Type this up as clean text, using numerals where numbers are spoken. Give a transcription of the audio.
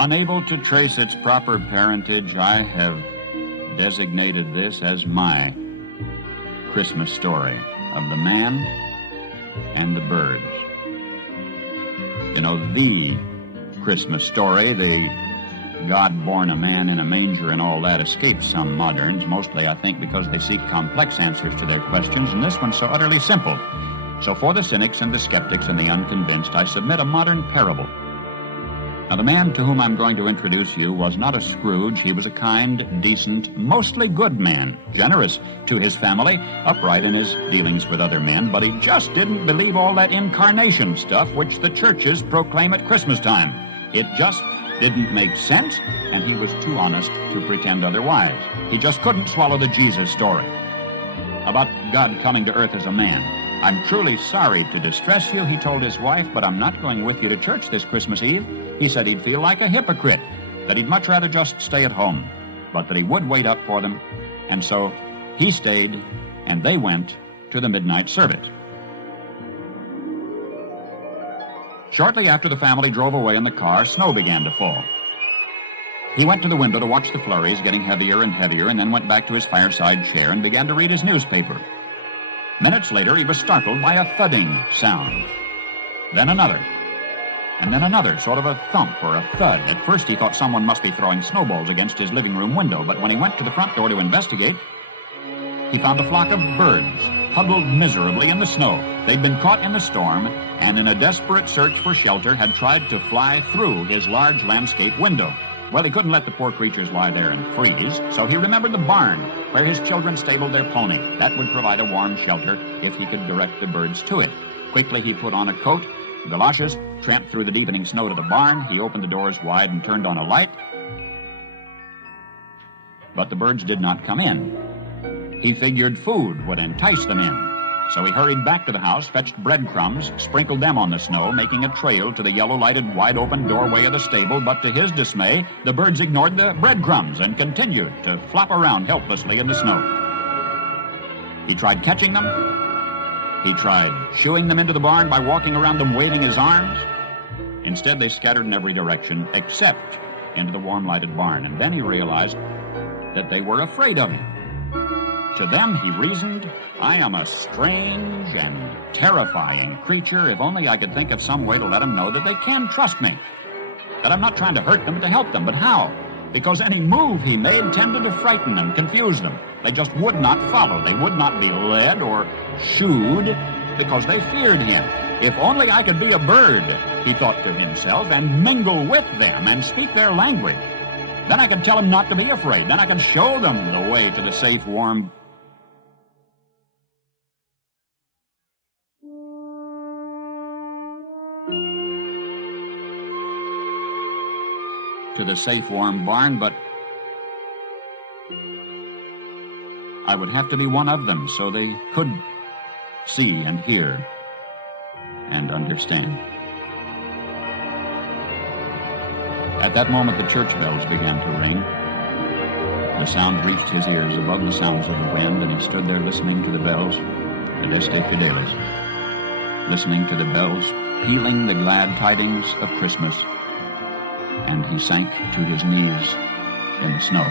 Unable to trace its proper parentage, I have designated this as my Christmas story of the man and the birds. You know, the Christmas story, the God born a man in a manger and all that, escapes some moderns, mostly, I think, because they seek complex answers to their questions, and this one's so utterly simple. So for the cynics and the skeptics and the unconvinced, I submit a modern parable. Now, the man to whom I'm going to introduce you was not a Scrooge. He was a kind, decent, mostly good man, generous to his family, upright in his dealings with other men, but he just didn't believe all that incarnation stuff which the churches proclaim at Christmas time. It just didn't make sense, and he was too honest to pretend otherwise. He just couldn't swallow the Jesus story about God coming to earth as a man. "I'm truly sorry to distress you," he told his wife, "but I'm not going with you to church this Christmas Eve." He said he'd feel like a hypocrite, that he'd much rather just stay at home, but that he would wait up for them. And so he stayed, and they went to the midnight service. Shortly after the family drove away in the car, snow began to fall. He went to the window to watch the flurries getting heavier and heavier, and then went back to his fireside chair and began to read his newspaper. Minutes later, he was startled by a thudding sound. Then another. And then another, sort of a thump or a thud. At first, he thought someone must be throwing snowballs against his living room window, but when he went to the front door to investigate, he found a flock of birds huddled miserably in the snow. They'd been caught in the storm, and in a desperate search for shelter, had tried to fly through his large landscape window. Well, he couldn't let the poor creatures lie there and freeze, so he remembered the barn where his children stabled their pony. That would provide a warm shelter if he could direct the birds to it. Quickly, he put on a coat, galoshes, tramped through the deepening snow to the barn. He opened the doors wide and turned on a light. But the birds did not come in. He figured food would entice them in. So he hurried back to the house, fetched breadcrumbs, sprinkled them on the snow, making a trail to the yellow-lighted, wide-open doorway of the stable. But to his dismay, the birds ignored the breadcrumbs and continued to flop around helplessly in the snow. He tried catching them. He tried shooing them into the barn by walking around them waving his arms. Instead, they scattered in every direction except into the warm-lighted barn. And then he realized that they were afraid of him. To them, he reasoned, "I am a strange and terrifying creature. If only I could think of some way to let them know that they can trust me, that I'm not trying to hurt them, but to help them. But how? Because any move he made tended to frighten them, confuse them. They just would not follow. They would not be led or shooed because they feared him. If only I could be a bird," he thought to himself, "and mingle with them and speak their language. Then I could tell them not to be afraid. Then I could show them the way to the safe, warm..." to the safe, warm barn, but I would have to be one of them so they could see and hear and understand. At that moment, the church bells began to ring. The sound reached his ears above the sounds of the wind, and he stood there listening to the bells, Adeste Fideles, listening to the bells, pealing the glad tidings of Christmas, and he sank to his knees in the snow.